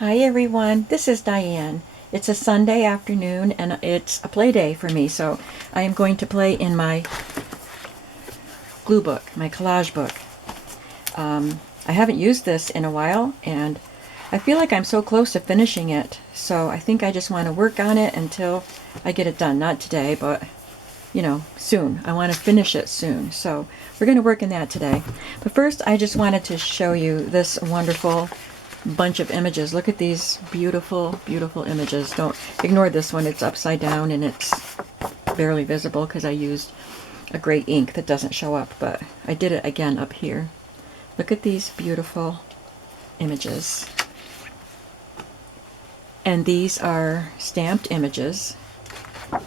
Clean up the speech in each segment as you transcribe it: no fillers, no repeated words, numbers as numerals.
Hi everyone, this is Diane. It's a Sunday afternoon and it's a play day for me, so I am going to play in my glue book, my collage book. I haven't used this in a while and I feel like I'm so close to finishing it, so I think I just want to work on it until I get it done. Not today, but soon. I want to finish it soon, so we're going to work in that today. But first, I just wanted to show you this wonderful bunch of images. Look at these beautiful, beautiful images. Don't ignore this one. It's upside down and it's barely visible because I used a gray ink that doesn't show up, but I did it again up here. Look at these beautiful images. And these are stamped images,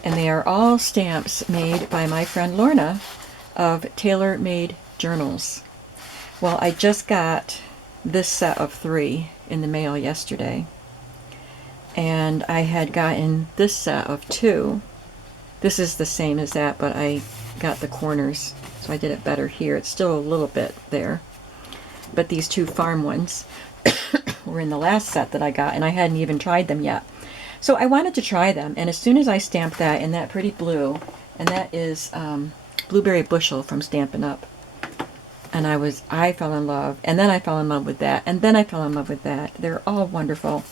and they are all stamps made by my friend Lorna of tailor-made journals. Well, I just got this set of 3 in the mail yesterday, and I had gotten this set of 2. This is the same as that, but I got the corners, so I did it better here. It's still a little bit there, but these 2 farm ones were in the last set that I got, and I hadn't even tried them yet. So I wanted to try them, and as soon as I stamped that in that pretty blue, and that is Blueberry Bushel from Stampin' Up, and I fell in love, and then I fell in love with that, and then I fell in love with that. They're all wonderful.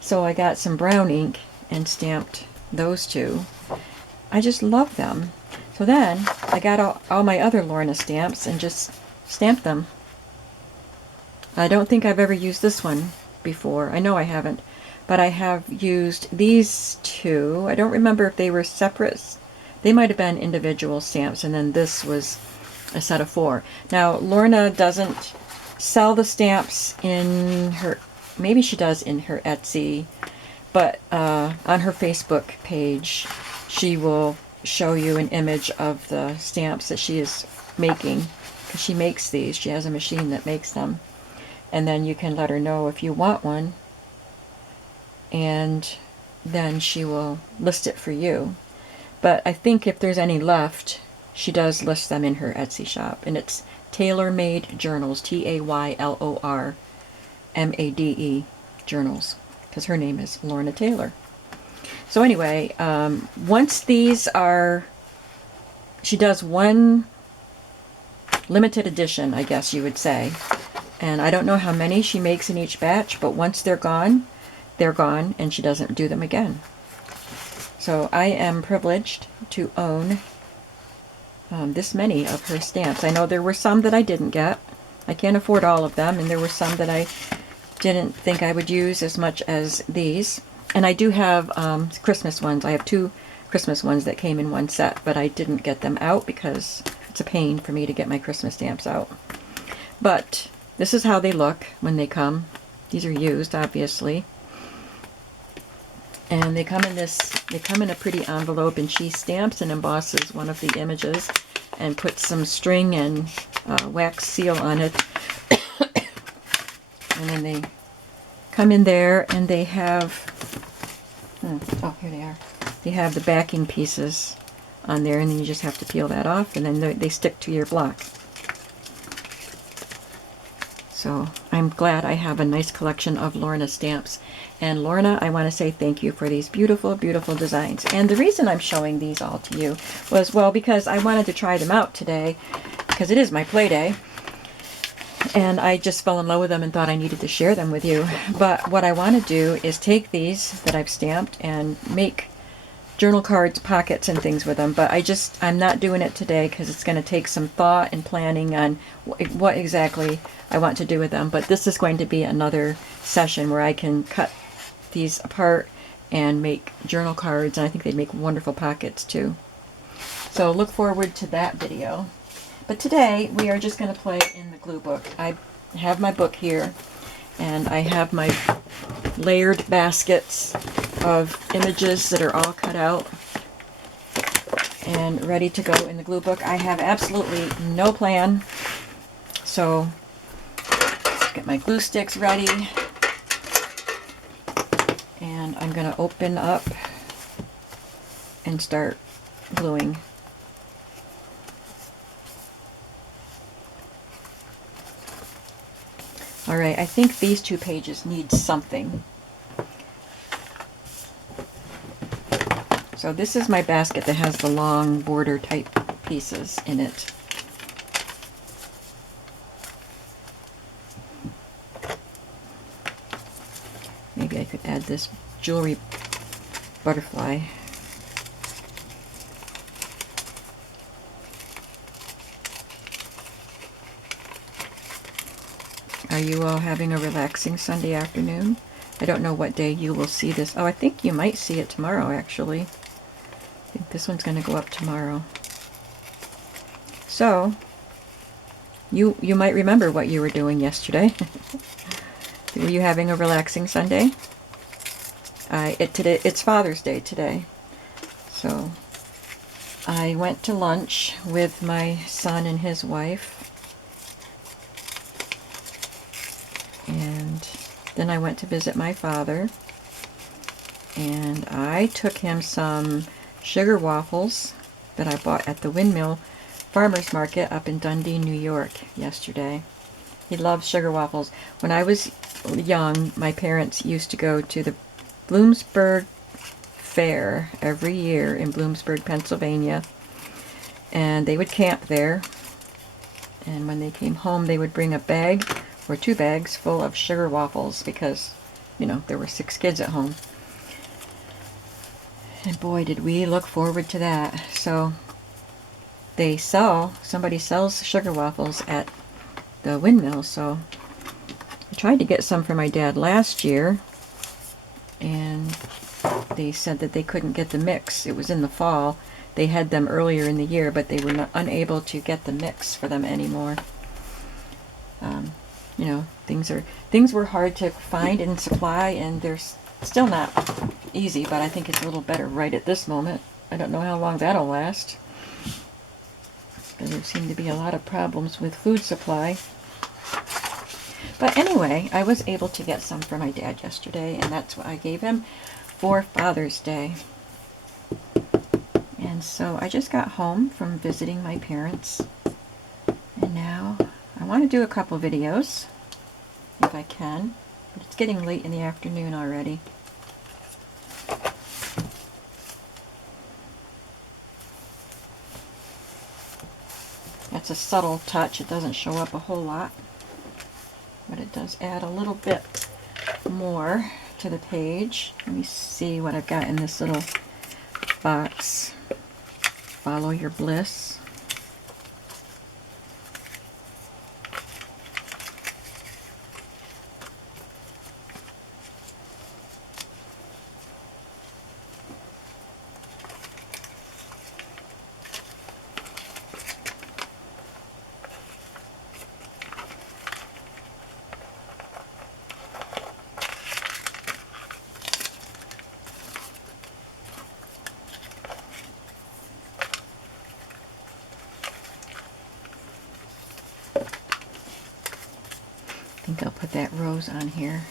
So I got some brown ink and stamped those 2. I just love them. So then I got all my other Lorna stamps and just stamped them. I don't think I've ever used this one before. I know I haven't, but I have used these 2. I don't remember if they were separate. They might have been individual stamps, and then this was a set of 4. Now, Lorna doesn't sell the stamps in her, maybe she does in her Etsy, but on her Facebook page, she will show you an image of the stamps that she is making, because she makes these. She has a machine that makes them. And then you can let her know if you want one, and then she will list it for you. But I think if there's any left, she does list them in her Etsy shop, and it's Tailor Made Journals, TaylorMade Journals, because her name is Lorna Taylor. So anyway, once these are, she does one limited edition, I guess you would say, and I don't know how many she makes in each batch, but once they're gone, and she doesn't do them again. So I am privileged to own this many of her stamps. I know there were some that I didn't get. I can't afford all of them, and there were some that I didn't think I would use as much as these. And I do have Christmas ones. I have 2 Christmas ones that came in one set, but I didn't get them out because it's a pain for me to get my Christmas stamps out. But this is how they look when they come. These are used, obviously. And they come in a pretty envelope, and she stamps and embosses one of the images and puts some string and wax seal on it. And then they come in there, and they have, oh, here they are. They have the backing pieces on there, and then you just have to peel that off, and then they stick to your block. So I'm glad I have a nice collection of Lorna stamps. And Lorna, I want to say thank you for these beautiful, beautiful designs. And the reason I'm showing these all to you was, well, because I wanted to try them out today, because it is my play day. And I just fell in love with them and thought I needed to share them with you. But what I want to do is take these that I've stamped and make journal cards, pockets, and things with them. But I'm not doing it today because it's going to take some thought and planning on what exactly I want to do with them. But this is going to be another session where I can cut these apart and make journal cards, and I think they'd make wonderful pockets too. So look forward to that video. But today we are just going to play in the glue book. I have my book here, and I have my layered baskets of images that are all cut out and ready to go in the glue book. I have absolutely no plan, so let's get my glue sticks ready, and I'm going to open up and start gluing. Alright, I think these 2 pages need something. So this is my basket that has the long border type pieces in it. Maybe I could add this jewelry butterfly. Are you all having a relaxing Sunday afternoon? I don't know what day you will see this. Oh, I think you might see it tomorrow, actually. I think this one's going to go up tomorrow. So, you might remember what you were doing yesterday. Were you having a relaxing Sunday? It's Father's Day today. So, I went to lunch with my son and his wife. And then I went to visit my father, and I took him some sugar waffles that I bought at the Windmill Farmers Market up in Dundee, New York yesterday. He loves sugar waffles. When I was young, my parents used to go to the Bloomsburg Fair every year in Bloomsburg, Pennsylvania, and they would camp there, and when they came home they would bring a bag or 2 bags full of sugar waffles because, you know, there were 6 kids at home. And boy, did we look forward to that. So somebody sells sugar waffles at the Windmill, so I tried to get some for my dad last year, and they said that they couldn't get the mix. It was in the fall. They had them earlier in the year, but they were unable to get the mix for them anymore. You know, things were hard to find and supply, and they're still not easy, but I think it's a little better right at this moment. I don't know how long that'll last, because there seem to be a lot of problems with food supply. But anyway, I was able to get some for my dad yesterday, and that's what I gave him for Father's Day. And so I just got home from visiting my parents, and now I want to do a couple videos, if I can, but it's getting late in the afternoon already. That's a subtle touch. It doesn't show up a whole lot, but it does add a little bit more to the page. Let me see what I've got in this little box. Follow your bliss. I think I'll put that rose on here.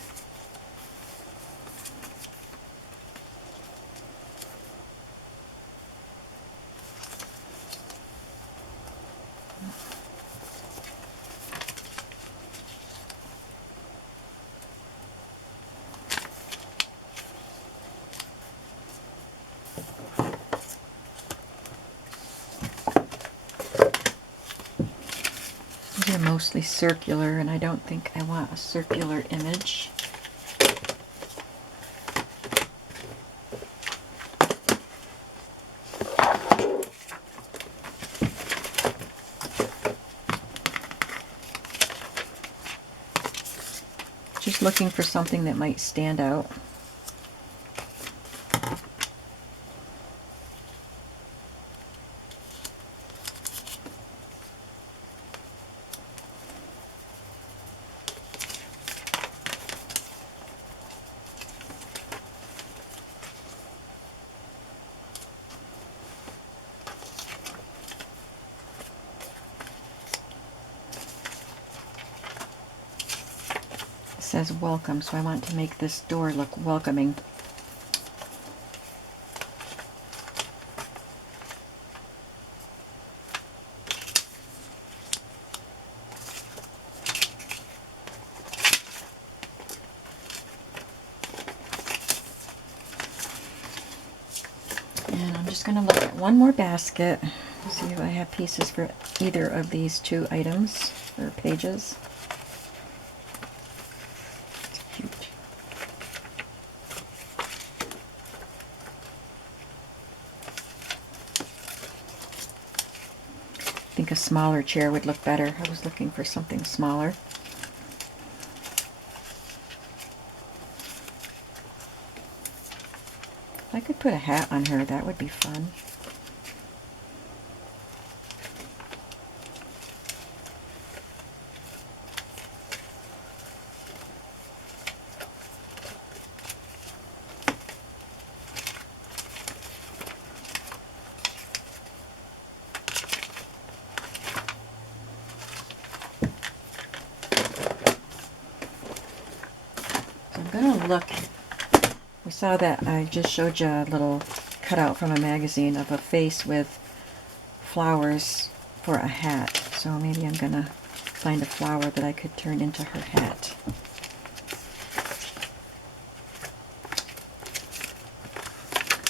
These are mostly circular, and I don't think I want a circular image. Just looking for something that might stand out. It says welcome, so I want to make this door look welcoming. just going to look at one more basket to see if I have pieces for either of these two items or pages. It's cute. I think a smaller chair would look better. I was looking for something smaller. If I could put a hat on her, that would be fun. Look, we saw that I just showed you a little cutout from a magazine of a face with flowers for a hat. So maybe I'm gonna find a flower that I could turn into her hat.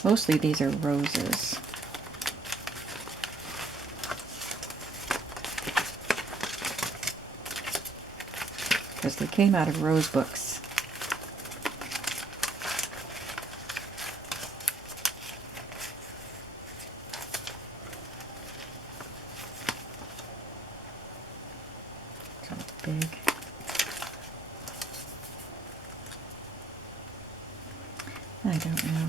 Mostly these are roses. Because they came out of rose books. Big. I don't know.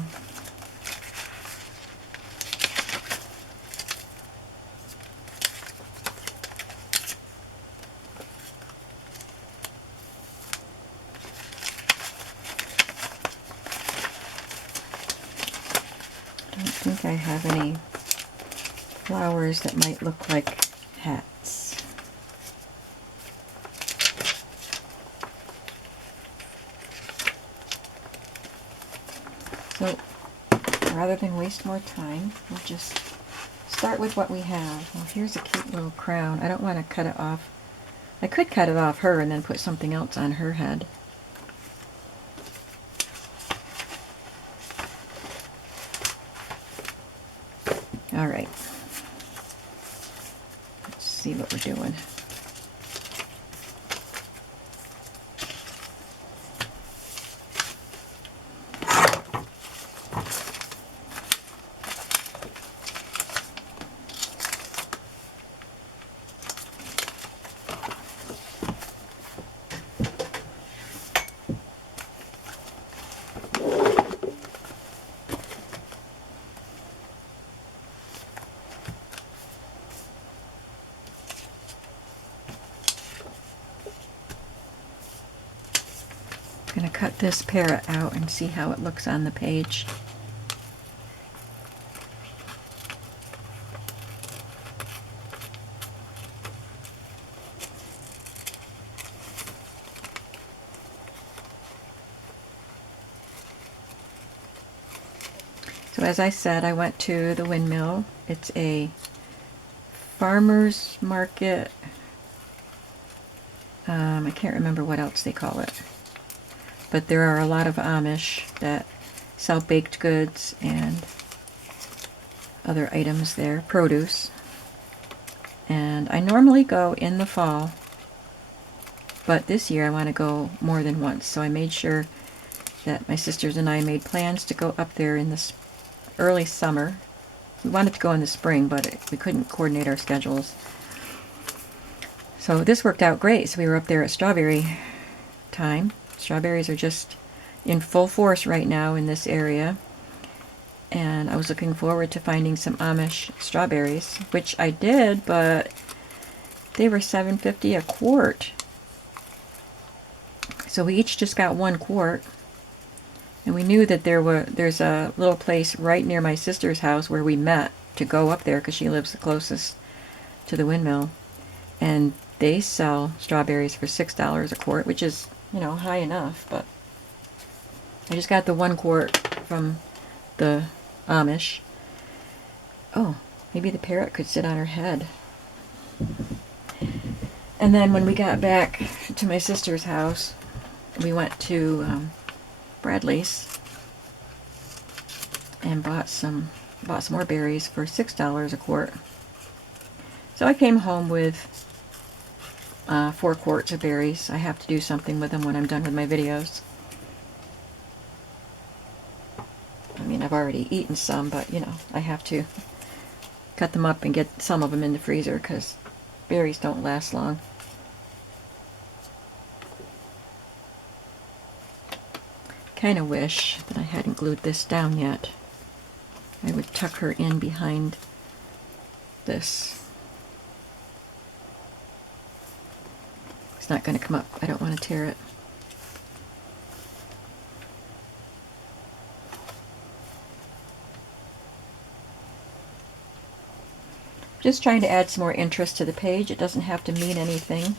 I don't think I have any flowers that might look like hats. So, rather than waste more time, we'll just start with what we have. Well, here's a cute little crown. I don't want to cut it off. I could cut it off her and then put something else on her head. All right. Let's see what we're doing. I'm going to cut this parrot out and see how it looks on the page. So as I said, I went to the Windmill. It's a farmer's market. I can't remember what else they call it. But there are a lot of Amish that sell baked goods and other items there, produce. And I normally go in the fall, but this year I want to go more than once. So I made sure that my sisters and I made plans to go up there in the early summer. We wanted to go in the spring, but we couldn't coordinate our schedules. So this worked out great. So we were up there at strawberry time. Strawberries are just in full force right now in this area. And I was looking forward to finding some Amish strawberries, which I did, but they were $7.50 a quart. So we each just got 1 quart. And we knew that there's a little place right near my sister's house where we met to go up there because she lives the closest to the Windmill. And they sell strawberries for $6 a quart, which is, you know, high enough. But I just got the 1 quart from the Amish. Oh, maybe the parrot could sit on her head. And then when we got back to my sister's house, we went to Bradley's and bought some bought some more berries for $6 a quart. So I came home with 4 quarts of berries. I have to do something with them when I'm done with my videos. I mean, I've already eaten some, but you know, I have to cut them up and get some of them in the freezer because berries don't last long. Kind of wish that I hadn't glued this down yet. I would tuck her in behind this. It's not going to come up. I don't want to tear it. Just trying to add some more interest to the page. It doesn't have to mean anything.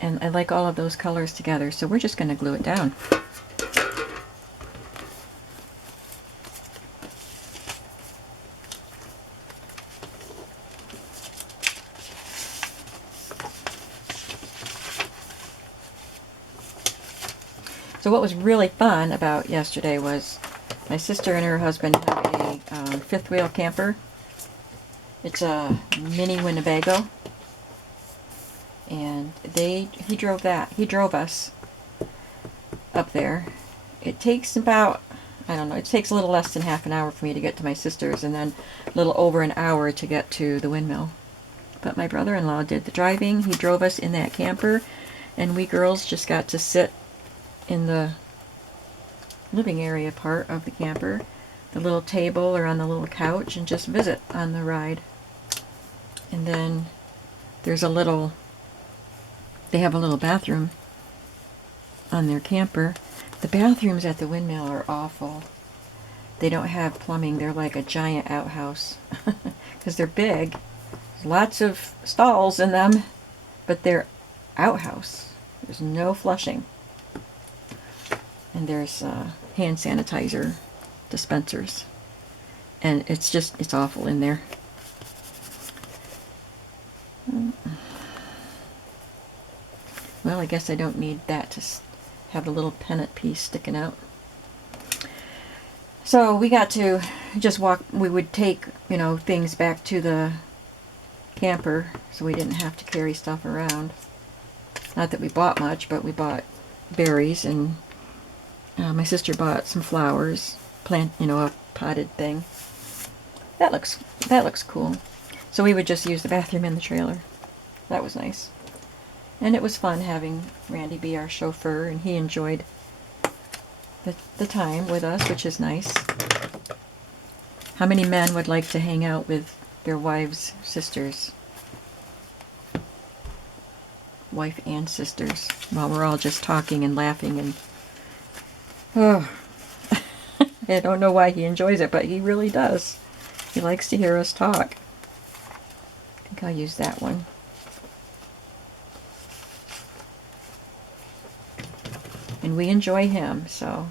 And I like all of those colors together, so we're just going to glue it down. So what was really fun about yesterday was my sister and her husband have a fifth wheel camper. It's a mini Winnebago. And he drove us up there. It takes about, I don't know, it takes a little less than half an hour for me to get to my sister's, and then a little over an hour to get to the Windmill. But my brother-in-law did the driving. He drove us in that camper, and we girls just got to sit in the living area part of the camper, the little table or on the little couch, and just visit on the ride. And then there's a little, they have a little bathroom on their camper. The bathrooms at the Windmill are awful. They don't have plumbing. They're like a giant outhouse because they're big. There's lots of stalls in them, but they're outhouse. There's no flushing. And there's hand sanitizer dispensers. And it's awful in there. Well, I guess I don't need that to have a little pennant piece sticking out. So we got to just walk. We would take, you know, things back to the camper so we didn't have to carry stuff around. Not that we bought much, but we bought berries, and my sister bought some flowers, a potted thing. That looks cool. So we would just use the bathroom in the trailer. That was nice. And it was fun having Randy be our chauffeur, and he enjoyed the time with us, which is nice. How many men would like to hang out with their wives' sisters? Wife and sisters, while we're all just talking and laughing and... Oh, I don't know why he enjoys it, but he really does. He likes to hear us talk. I think I'll use that one. And we enjoy him, so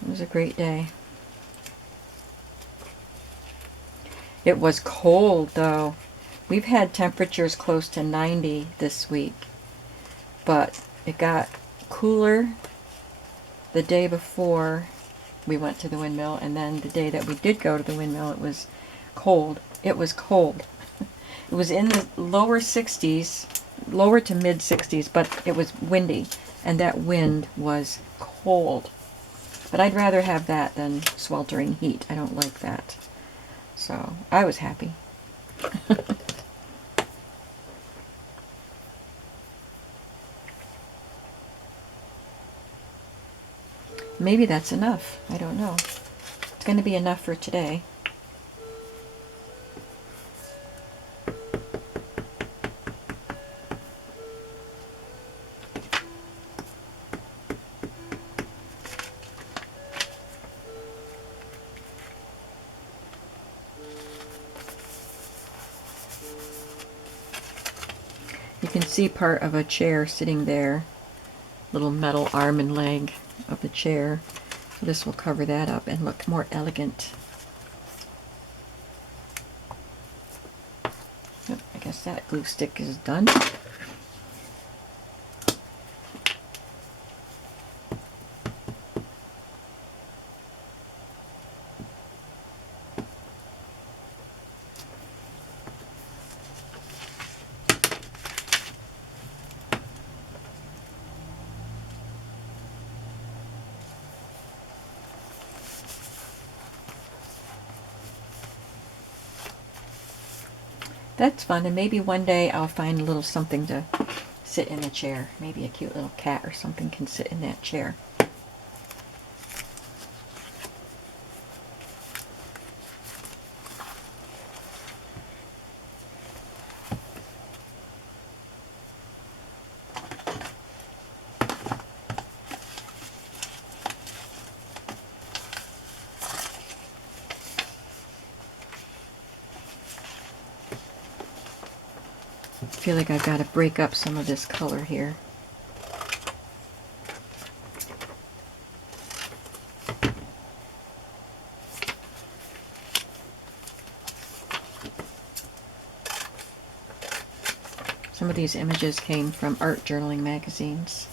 it was a great day. It was cold, though. We've had temperatures close to 90 this week, but it got cooler the day before we went to the Windmill, and then the day that we did go to the Windmill, it was cold. It was cold. It was in the lower 60s, lower to mid 60s, but it was windy, and that wind was cold. But I'd rather have that than sweltering heat. I don't like that. So I was happy. Maybe that's enough. I don't know. It's going to be enough for today. You can see part of a chair sitting there, little metal arm and leg of the chair. So this will cover that up and look more elegant. Yep, I guess guess that glue stick is done. That's fun, and maybe one day I'll find a little something to sit in the chair. Maybe a cute little cat or something can sit in that chair. I feel like I've got to break up some of this color here. Some of these images came from art journaling magazines.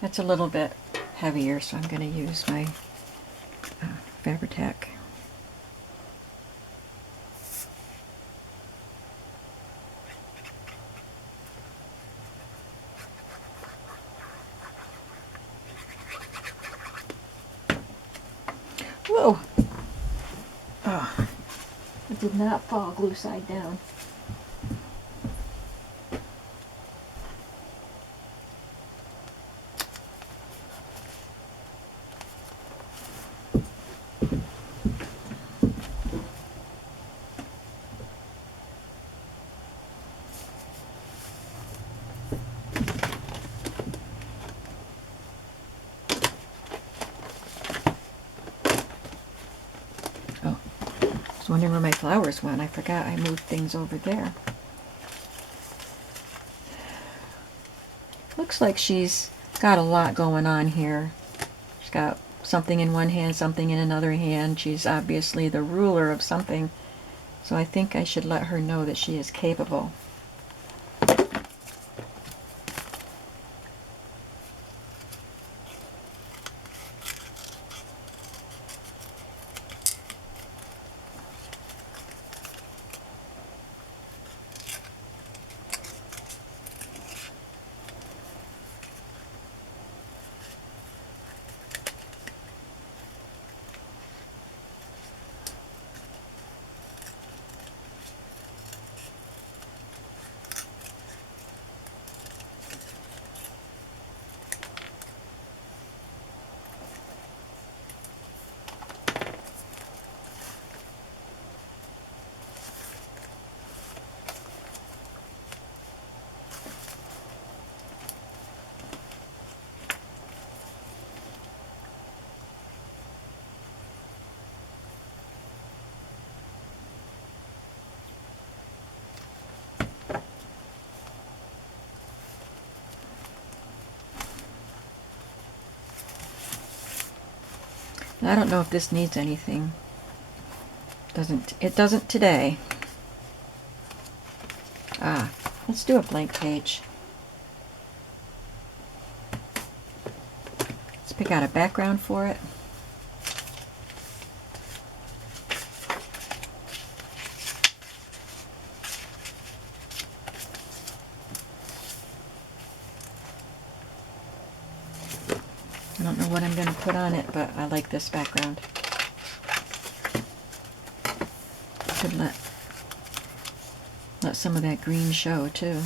That's a little bit heavier, so I'm going to use my Fabri-Tac. Whoa! Oh, it did not fall glue side down. Wondering where my flowers went. I forgot I moved things over there. Looks like she's got a lot going on here. She's got something in one hand, something in another hand. She's obviously the ruler of something. So I think I should let her know that she is capable. I don't know if this needs anything. It doesn't today. Let's do a blank page. Let's pick out a background for it. I don't know what I'm going to put on it, but I like this background. Could let some of that green show too.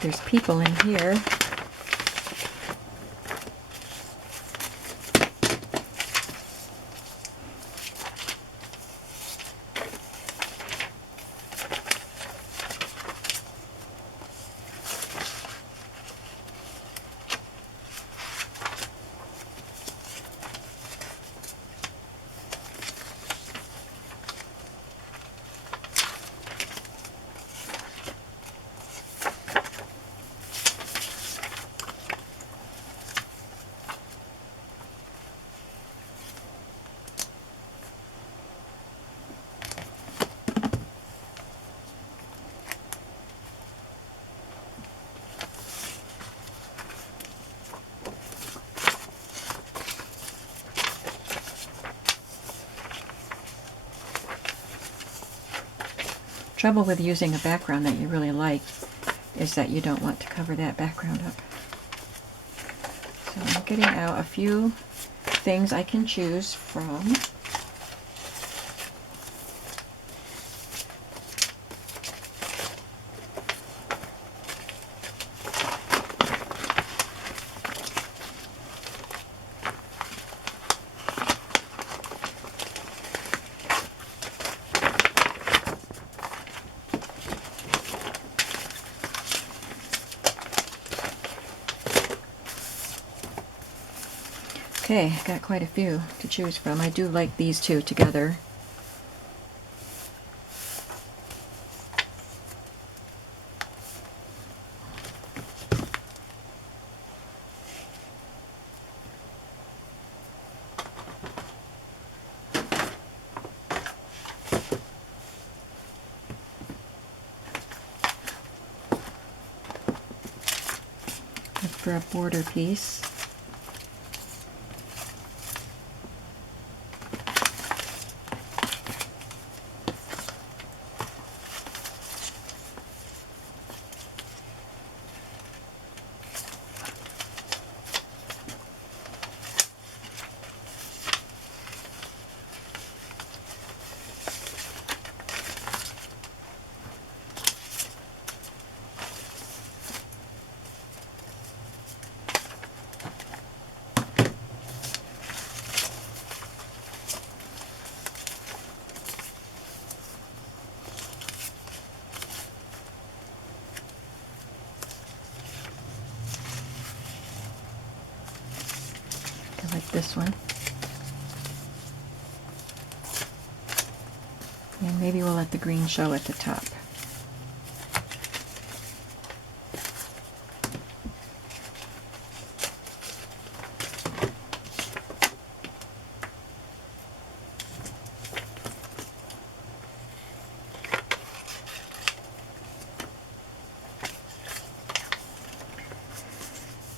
There's people in here. Trouble with using a background that you really like is that you don't want to cover that background up. So I'm getting out a few things I can choose from. Okay, I got quite a few to choose from. I do like these two together. Look for a border piece. I like this one. And maybe we'll let the green show at the top.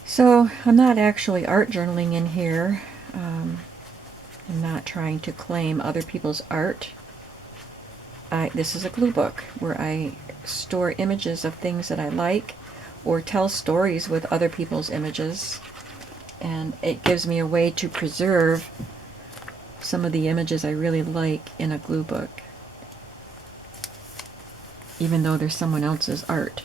So I'm not actually art journaling in here. I'm not trying to claim other people's art. This is a glue book where I store images of things that I like or tell stories with other people's images. And it gives me a way to preserve some of the images I really like in a glue book, even though they're someone else's art.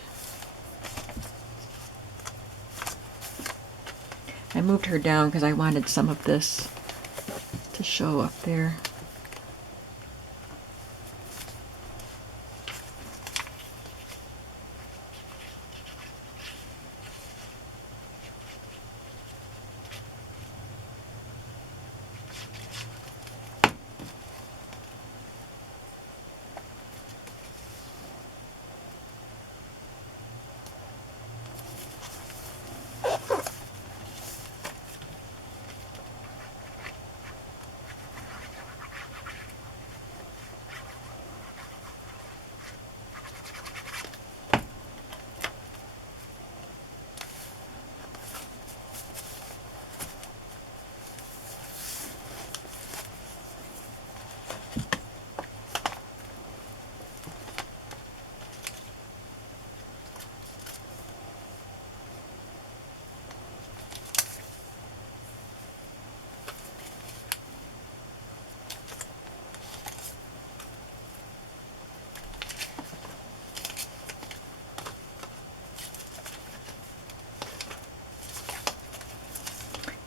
I moved her down because I wanted some of this to show up there.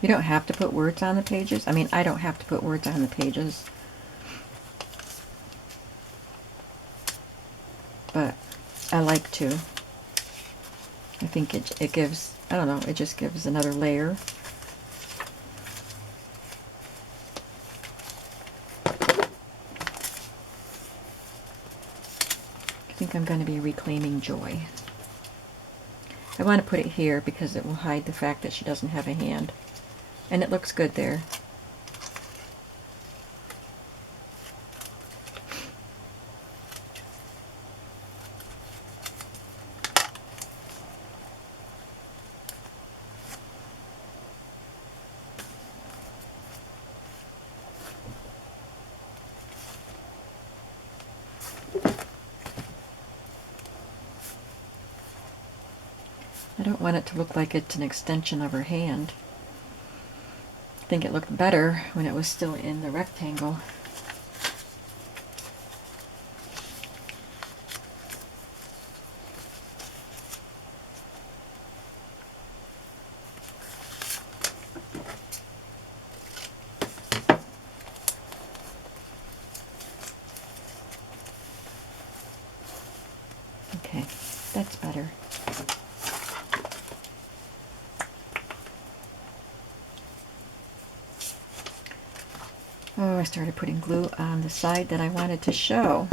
You don't have to put words on the pages. I mean, I don't have to put words on the pages. But I like to. I think it gives, I don't know, it just gives another layer. I think I'm going to be reclaiming joy. I want to put it here because it will hide the fact that she doesn't have a hand. And it looks good there. I don't want it to look like it's an extension of her hand. I think it looked better when it was still in the rectangle. Okay, that's better. Oh, I started putting glue on the side that I wanted to show.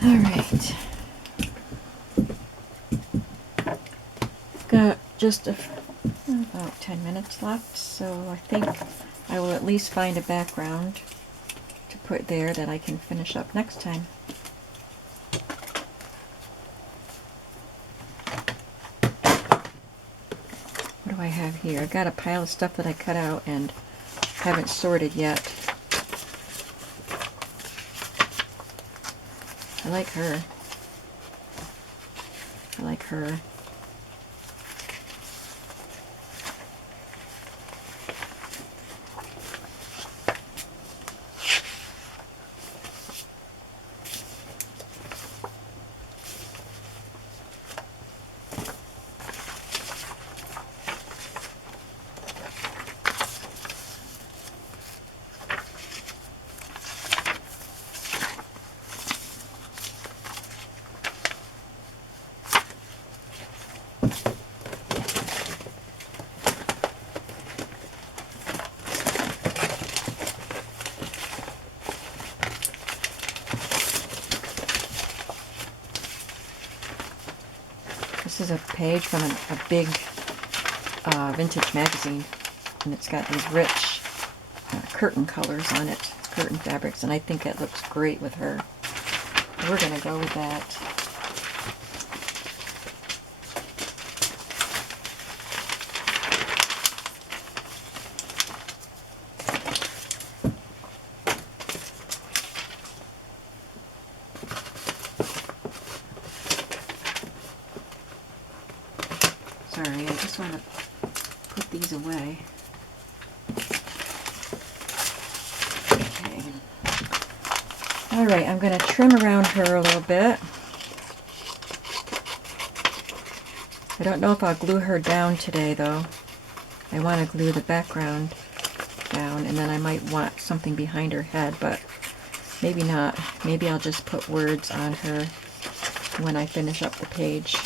All right. Got just about 10 minutes left, so I think I will at least find a background to put there that I can finish up next time. What do I have here? I've got a pile of stuff that I cut out and haven't sorted yet. I like her. I like her. This is a page from a big vintage magazine, and it's got these rich curtain colors on it, curtain fabrics, and I think it looks great with her. We're going to go with that. Sorry, I just want to put these away. Okay. Alright, I'm going to trim around her a little bit. I don't know if I'll glue her down today, though. I want to glue the background down, and then I might want something behind her head, but maybe not. Maybe I'll just put words on her when I finish up the page.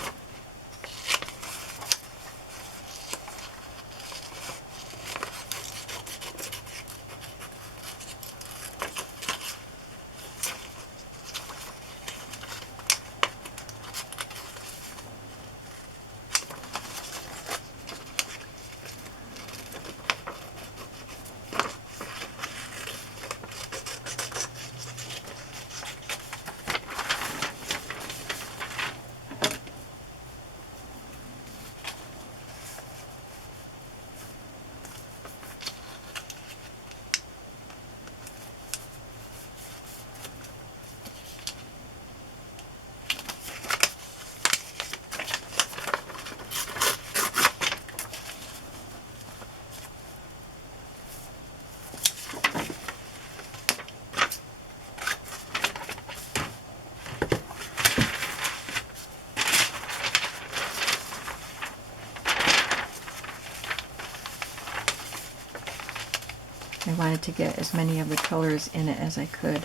I wanted to get as many of the colors in it as I could.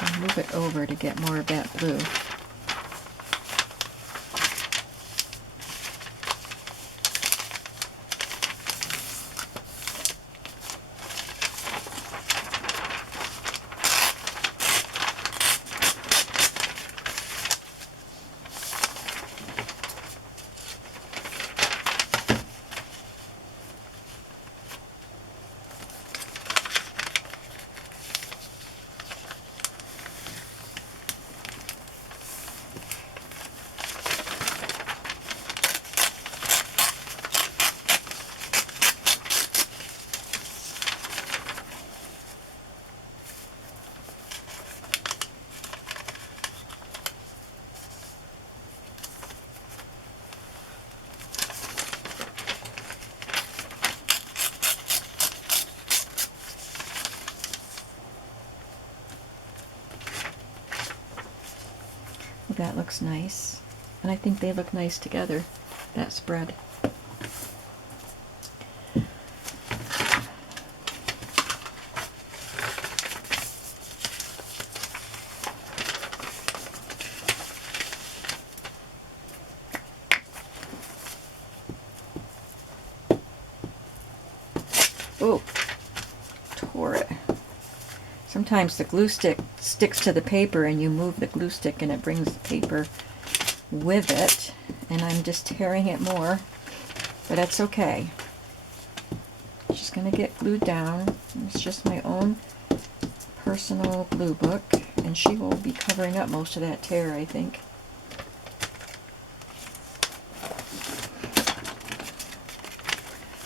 I'll move it over to get more of that blue. That looks nice, and I think they look nice together, that spread. Oh, tore it. Sometimes the glue stick sticks to the paper and you move the glue stick and it brings the paper with it, and I'm just tearing it more, but that's okay. It's just going to get glued down. It's just my own personal glue book, and she will be covering up most of that tear, I think.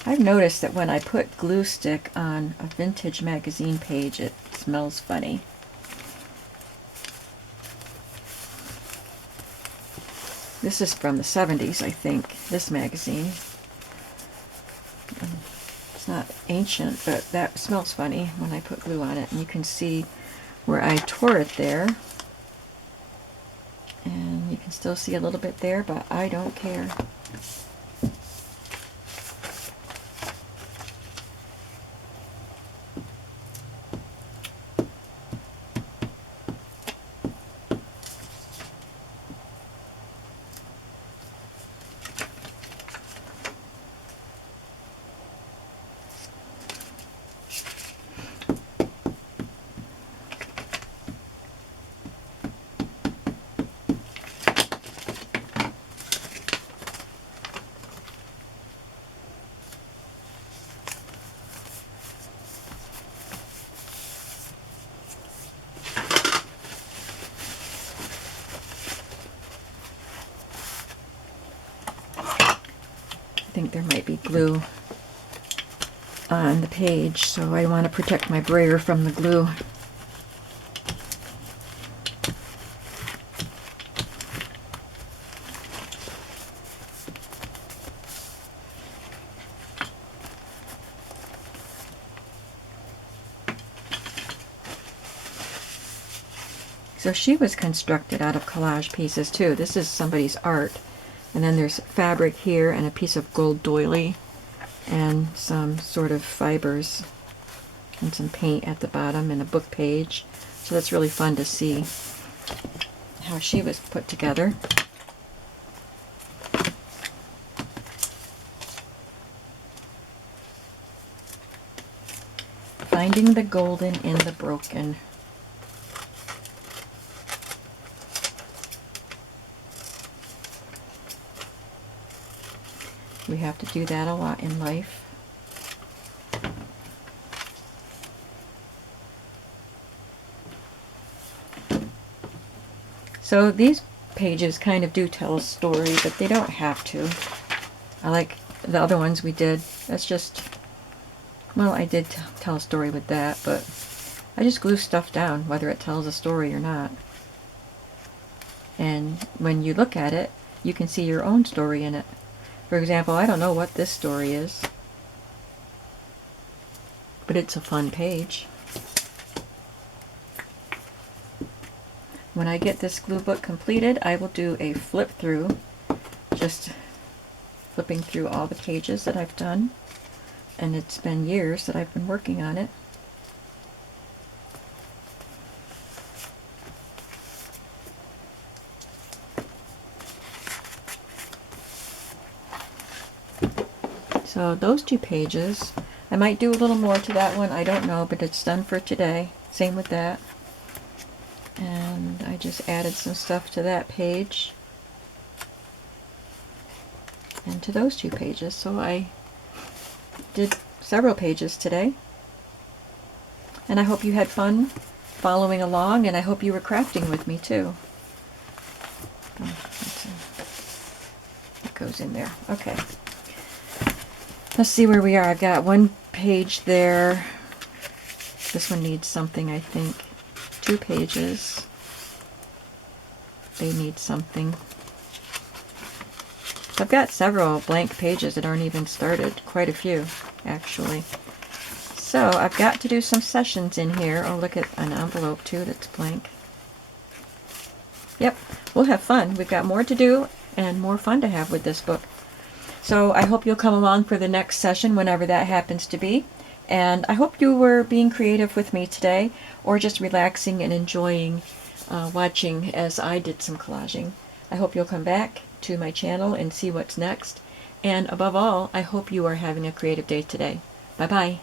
I've noticed that when I put glue stick on a vintage magazine page, it smells funny. This is from the 70s, I think, this magazine. It's not ancient, but that smells funny when I put glue on it. And you can see where I tore it there. And you can still see a little bit there, but I don't care. I think there might be glue on the page, so I want to protect my brayer from the glue. So she was constructed out of collage pieces too. This is somebody's art. And then there's fabric here and a piece of gold doily and some sort of fibers and some paint at the bottom and a book page. So that's really fun to see how she was put together. Finding the golden in the broken. We have to do that a lot in life. So these pages kind of do tell a story, but they don't have to. I like the other ones we did. That's just, well, I did tell a story with that, but I just glue stuff down, whether it tells a story or not. And when you look at it, you can see your own story in it. For example, I don't know what this story is, but it's a fun page. When I get this glue book completed, I will do a flip through, just flipping through all the pages that I've done, and it's been years that I've been working on it. So those 2 pages, I might do a little more to that one, I don't know, but it's done for today. Same with that. And I just added some stuff to that page and to those 2 pages. So I did several pages today. And I hope you had fun following along, and I hope you were crafting with me too. It goes in there. Okay. Let's see where we are. I've got 1 page there. This one needs something, I think. 2 pages. They need something. I've got several blank pages that aren't even started. Quite a few, actually. So I've got to do some sessions in here. Oh, look at an envelope too that's blank. Yep, we'll have fun. We've got more to do and more fun to have with this book. So I hope you'll come along for the next session whenever that happens to be. And I hope you were being creative with me today, or just relaxing and enjoying watching as I did some collaging. I hope you'll come back to my channel and see what's next. And above all, I hope you are having a creative day today. Bye-bye.